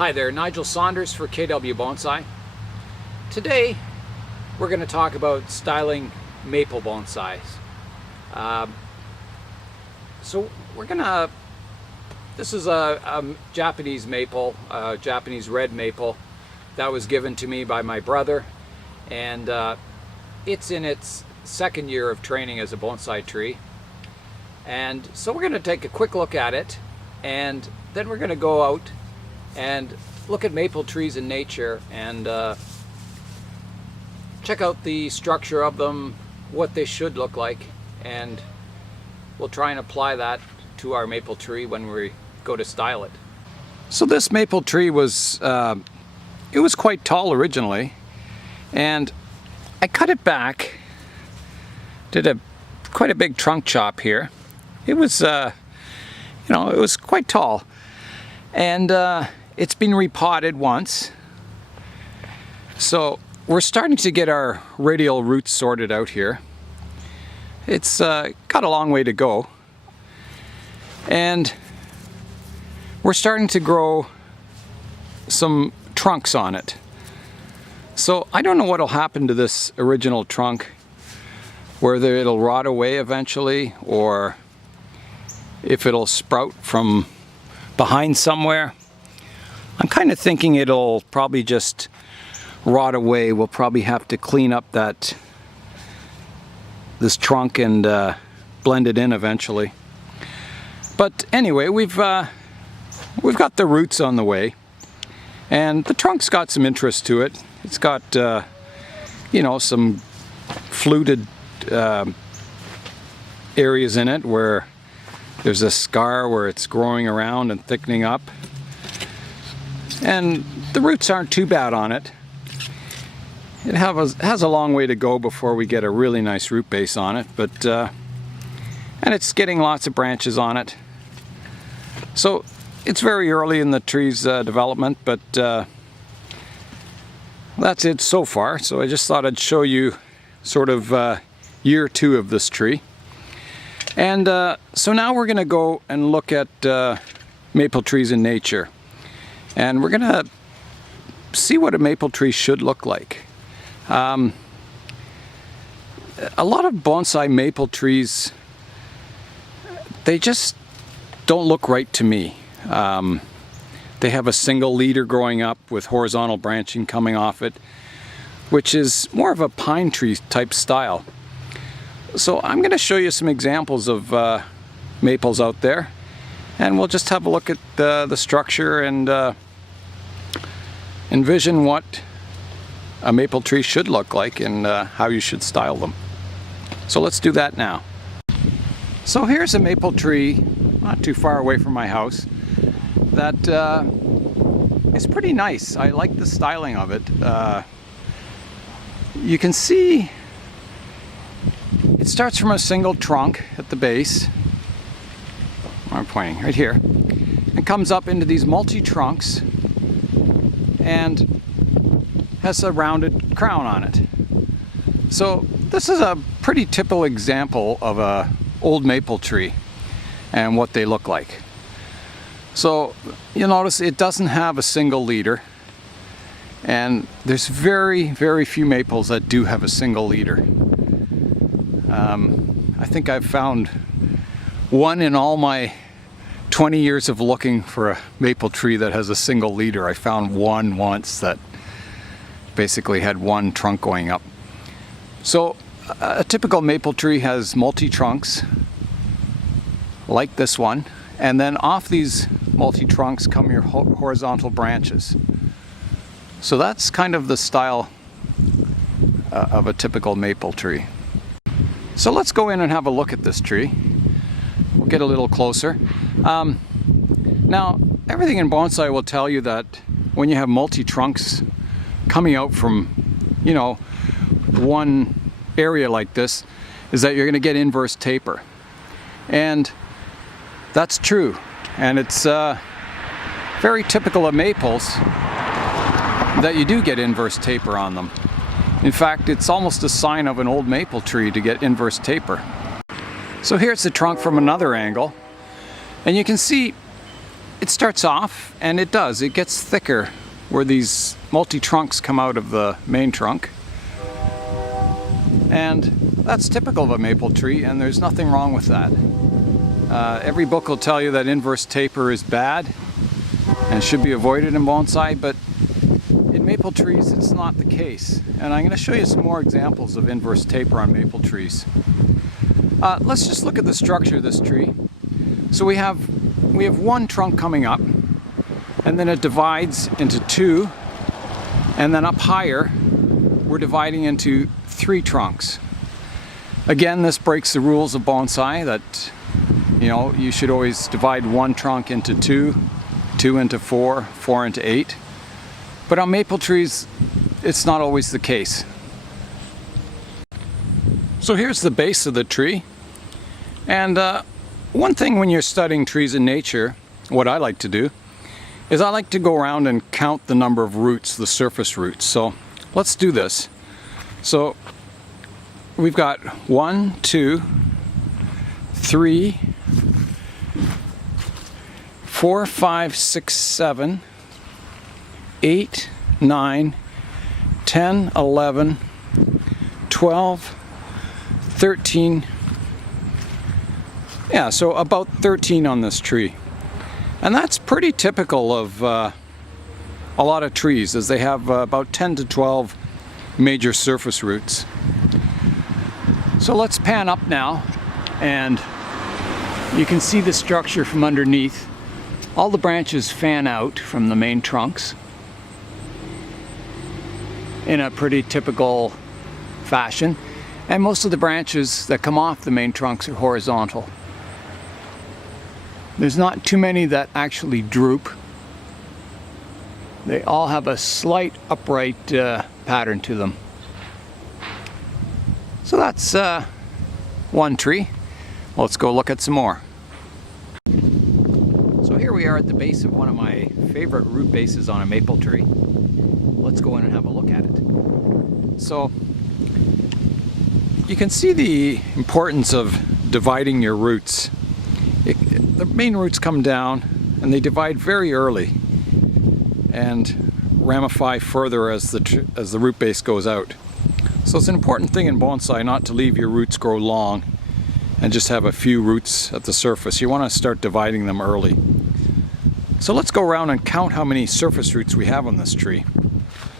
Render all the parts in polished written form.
Hi there, Nigel Saunders for KW Bonsai. Today we're going to talk about styling maple bonsais. This is a Japanese maple, Japanese red maple that was given to me by my brother, and it's in its second year of training as a bonsai tree. And so we're going to take a quick look at it, and then we're going to go out and look at maple trees in nature and check out the structure of them, what they should look like, and we'll try and apply that to our maple tree when we go to style it. So this maple tree was it was quite tall originally, and I cut it back, did quite a big trunk chop here. It was it was quite tall, and it's been repotted once, so we're starting to get our radial roots sorted out here. It's got a long way to go, and we're starting to grow some trunks on it. So I don't know what will happen to this original trunk, whether it'll rot away eventually or if it'll sprout from behind somewhere. I'm kind of thinking it'll probably just rot away. We'll probably have to clean up this trunk and blend it in eventually. But anyway, we've got the roots on the way, and the trunk's got some interest to it. It's got some fluted areas in it where there's a scar where it's growing around and thickening up. And the roots aren't too bad on it. It has a long way to go before we get a really nice root base on it, but and it's getting lots of branches on it. So it's very early in the tree's development, but that's it so far. So I just thought I'd show you sort of year two of this tree. And so now we're going to go and look at maple trees in nature. And we're going to see what a maple tree should look like. A lot of bonsai maple trees, they just don't look right to me. They have a single leader growing up with horizontal branching coming off it, which is more of a pine tree type style. So I'm going to show you some examples of maples out there, and we'll just have a look at the structure and envision what a maple tree should look like and how you should style them. So let's do that now. So here's a maple tree not too far away from my house that is pretty nice. I like the styling of it. You can see it starts from a single trunk at the base. I'm pointing right here. It comes up into these multi-trunks and has a rounded crown on it. So this is a pretty typical example of a old maple tree and what they look like. So you'll notice it doesn't have a single leader, and there's very, very few maples that do have a single leader. I think I've found one in all my 20 years of looking for a maple tree that has a single leader. I found one once that basically had one trunk going up. So a typical maple tree has multi-trunks like this one, and then off these multi-trunks come your horizontal branches. So that's kind of the style of a typical maple tree. So let's go in and have a look at this tree. We'll get a little closer. Now, everything in bonsai will tell you that when you have multi-trunks coming out from, one area like this, is that you're going to get inverse taper. And that's true. And it's very typical of maples that you do get inverse taper on them. In fact, it's almost a sign of an old maple tree to get inverse taper. So here's the trunk from another angle, and you can see it starts off, and it gets thicker where these multi-trunks come out of the main trunk. And that's typical of a maple tree, and there's nothing wrong with that. Every book will tell you that inverse taper is bad and should be avoided in bonsai, but in maple trees it's not the case. And I'm going to show you some more examples of inverse taper on maple trees. Let's just look at the structure of this tree. So we have one trunk coming up, and then it divides into two, and then up higher we're dividing into 3 trunks. Again, this breaks the rules of bonsai that, you know, you should always divide one trunk into 2, 2 into 4, 4 into 8. But on maple trees, it's not always the case. So here's the base of the tree. And one thing when you're studying trees in nature, what I like to do, is I like to go around and count the number of roots, the surface roots. So let's do this. So we've got 1, 2, 3, 4, 5, 6, 7, 8, 9, 10, 11, 12, 13. Yeah, so about 13 on this tree. And that's pretty typical of a lot of trees, as they have about 10 to 12 major surface roots. So let's pan up now, and you can see the structure from underneath. All the branches fan out from the main trunks in a pretty typical fashion, and most of the branches that come off the main trunks are horizontal. There's not too many that actually droop. They all have a slight upright pattern to them. So that's one tree. Let's go look at some more. So here we are at the base of one of my favorite root bases on a maple tree. Let's go in and have a look at it. So you can see the importance of dividing your roots. The main roots come down and they divide very early and ramify further as the root base goes out. So it's an important thing in bonsai not to leave your roots grow long and just have a few roots at the surface. You want to start dividing them early. So let's go around and count how many surface roots we have on this tree.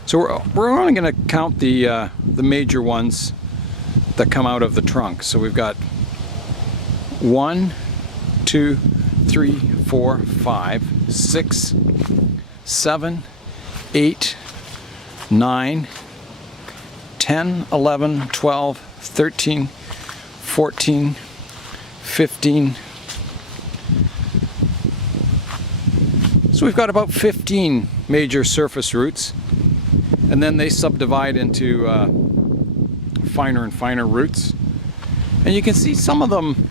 So we're only going to count the major ones that come out of the trunk. So we've got 1, 2, 3, 4, 5, 6, 7, 8, 9, 10, 11, 12, 13, 14, 15. So we've got about 15 major surface roots, and then they subdivide into finer and finer roots. And you can see some of them,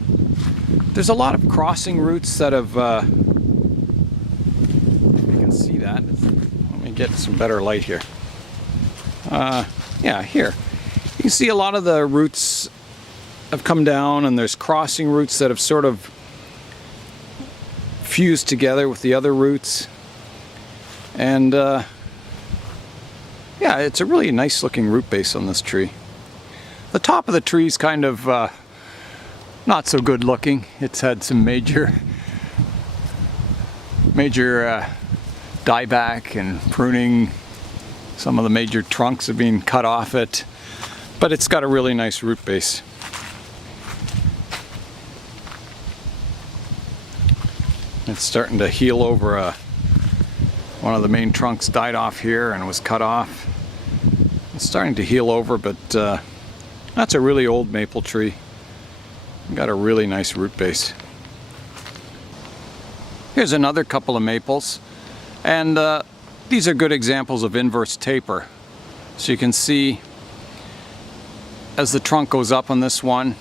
there's a lot of crossing roots that have, you can see that. Let me get some better light here. Yeah, here. You can see a lot of the roots have come down, and there's crossing roots that have sort of fused together with the other roots. And yeah, it's a really nice looking root base on this tree. The top of the tree is kind of not so good looking. It's had some major dieback and pruning. Some of the major trunks have been cut off it, but it's got a really nice root base. It's starting to heal over one of the main trunks died off here and was cut off. It's starting to heal over, but that's a really old maple tree. Got a really nice root base. Here's another couple of maples, and these are good examples of inverse taper. So you can see as the trunk goes up on this one,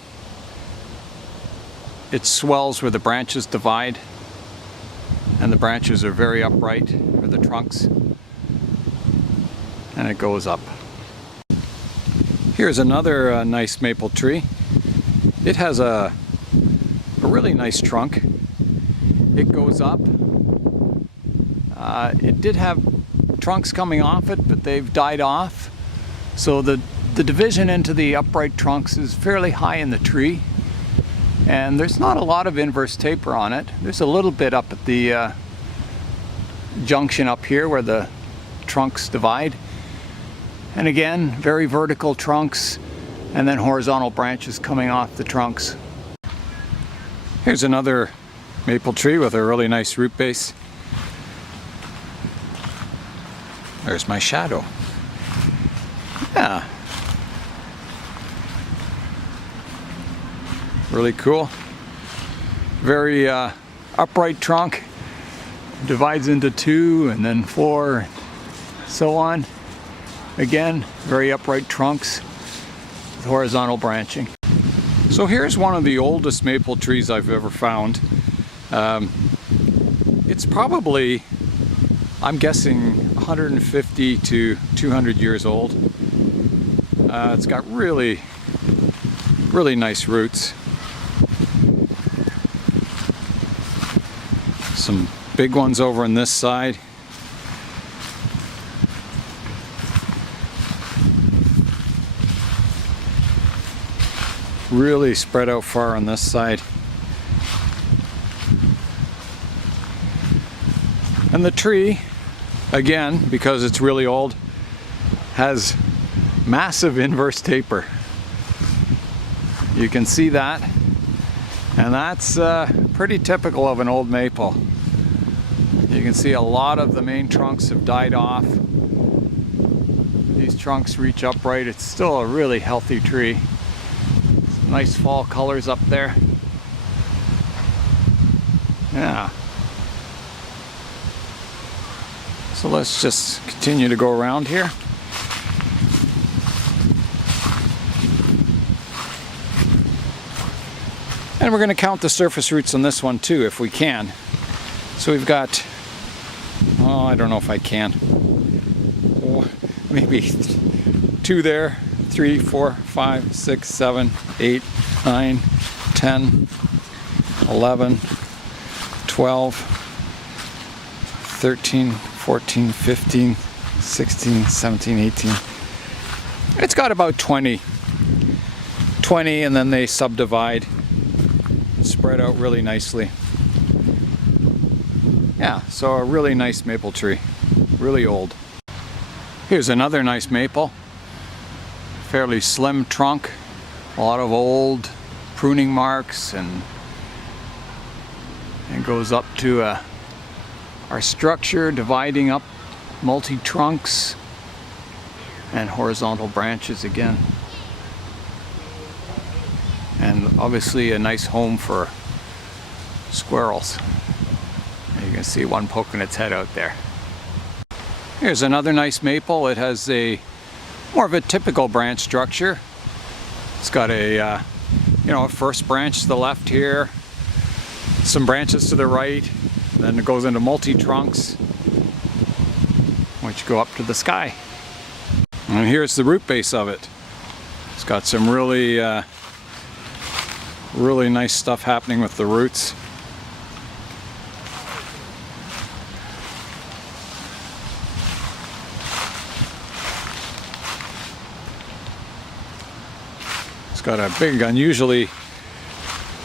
it swells where the branches divide, and the branches are very upright for the trunks, and it goes up. Here's another nice maple tree. It has a really nice trunk. It goes up It did have trunks coming off it, but they've died off. So the division into the upright trunks is fairly high in the tree. And there's not a lot of inverse taper on it. There's a little bit up at the junction up here where the trunks divide. And again, very vertical trunks and then horizontal branches coming off the trunks. Here's another maple tree with a really nice root base. There's my shadow. Yeah. Really cool. Very upright trunk. Divides into 2 and then 4, so on. Again, very upright trunks with horizontal branching. So here's one of the oldest maple trees I've ever found. It's probably, I'm guessing, 150 to 200 years old. It's got really nice roots. Some big ones over on this side. Really spread out far on this side. And the tree, again, because it's really old, has massive inverse taper. You can see that, and that's pretty typical of an old maple. You can see a lot of the main trunks have died off. These trunks reach upright. It's still a really healthy tree. Some nice fall colors up there. Yeah. So let's just continue to go around here. And we're going to count the surface roots on this one too, if we can. So we've got, oh, I don't know if I can. Oh, maybe 2 there, 3, 4, 5, 6, 7, 8, 9, 10, 11, 12, 13, 14, 15, 16, 17, 18. It's got about 20 and then they subdivide, spread out really nicely. Yeah, so a really nice maple tree, really old. Here's another nice maple, fairly slim trunk, a lot of old pruning marks, and goes up to our structure, dividing up multi-trunks and horizontal branches again. And obviously a nice home for squirrels. You can see one poking its head out there. Here's another nice maple. It has a more of a typical branch structure. It's got a a first branch to the left here, some branches to the right, then it goes into multi-trunks which go up to the sky. And here's the root base of it. It's got some really nice stuff happening with the roots. It's got a big, unusually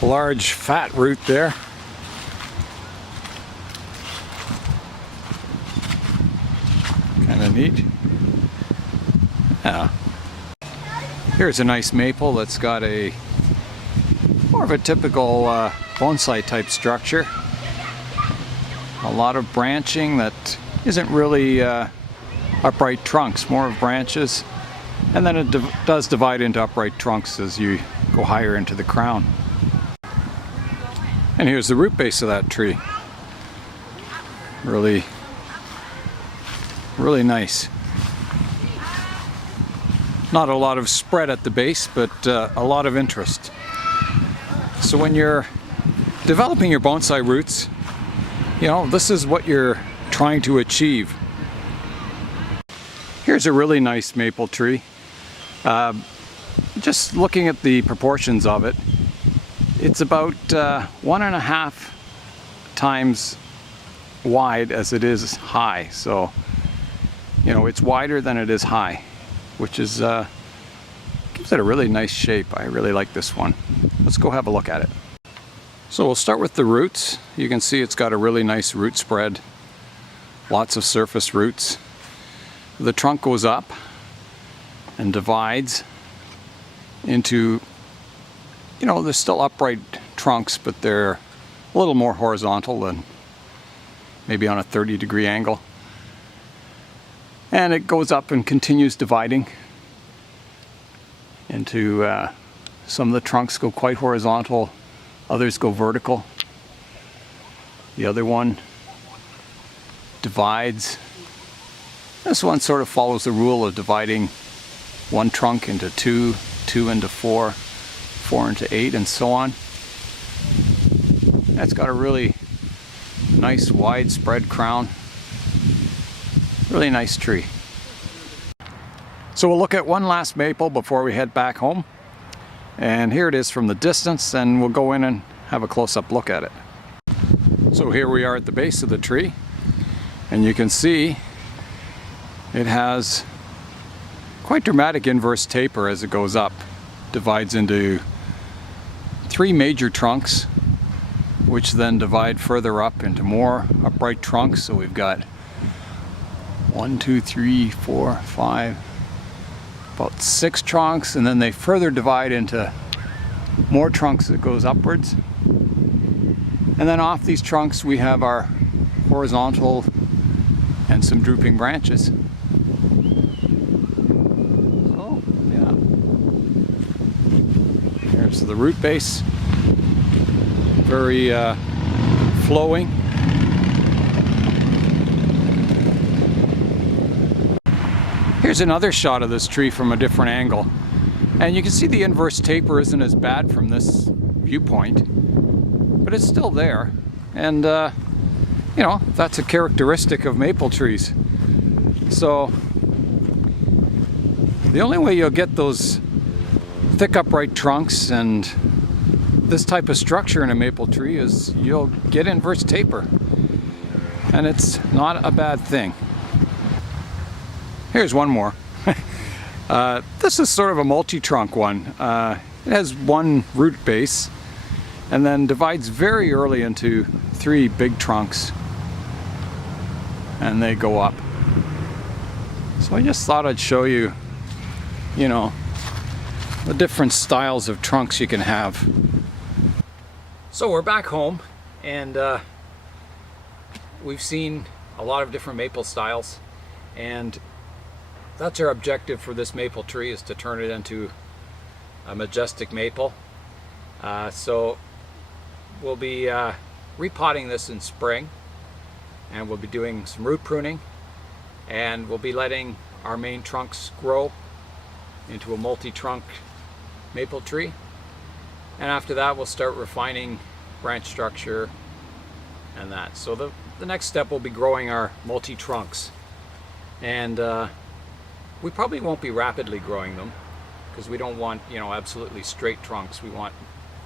large, fat root there. Kind of neat. Yeah. Here's a nice maple that's got a more of a typical bonsai type structure. A lot of branching that isn't really upright trunks, more of branches. And then it does divide into upright trunks as you go higher into the crown. And here's the root base of that tree. Really nice. Not a lot of spread at the base, but a lot of interest. So when you're developing your bonsai roots, this is what you're trying to achieve. Here's a really nice maple tree. Just looking at the proportions of it, it's about 1.5 times wide as it is high. So, you know, it's wider than it is high, which is gives it a really nice shape. I really like this one. Let's go have a look at it. So we'll start with the roots. You can see it's got a really nice root spread. Lots of surface roots. The trunk goes up and divides into, you know, they're still upright trunks, but they're a little more horizontal than maybe on a 30-degree angle. And it goes up and continues dividing into some of the trunks go quite horizontal, others go vertical. The other one divides. This one sort of follows the rule of dividing one trunk into two, two into four, four into eight, and so on. It's got a really nice widespread crown. Really nice tree. So we'll look at one last maple before we head back home. And here it is from the distance, and we'll go in and have a close-up look at it. So here we are at the base of the tree, and you can see it has quite dramatic inverse taper as it goes up. Divides into three major trunks, which then divide further up into more upright trunks. So we've got 1, 2, 3, 4, 5, about 6 trunks, and then they further divide into more trunks that goes upwards. And then off these trunks we have our horizontal and some drooping branches. So yeah, here's the root base, very flowing. Here's another shot of this tree from a different angle, and you can see the inverse taper isn't as bad from this viewpoint, but it's still there. And you know, that's a characteristic of maple trees. So the only way you'll get those thick upright trunks and this type of structure in a maple tree is you'll get inverse taper, and it's not a bad thing. Here's one more. This is sort of a multi-trunk one. It has one root base and then divides very early into 3 big trunks, and they go up. So I just thought I'd show you, you know, the different styles of trunks you can have. So we're back home, and we've seen a lot of different maple styles, and that's our objective for this maple tree, is to turn it into a majestic maple. So we'll be repotting this in spring, and we'll be doing some root pruning, and we'll be letting our main trunks grow into a multi-trunk maple tree. And after that we'll start refining branch structure and that. So the next step will be growing our multi-trunks, and we probably won't be rapidly growing them because we don't want, you know, absolutely straight trunks. We want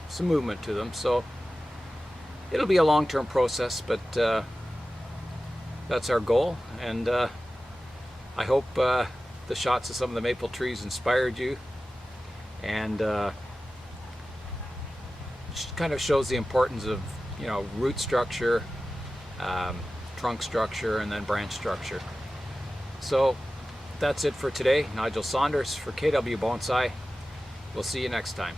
some movement to them. So it'll be a long-term process, but that's our goal. And I hope the shots of some of the maple trees inspired you, and it kind of shows the importance of, you know, root structure, trunk structure, and then branch structure. So that's it for today. Nigel Saunders for KW Bonsai. We'll see you next time.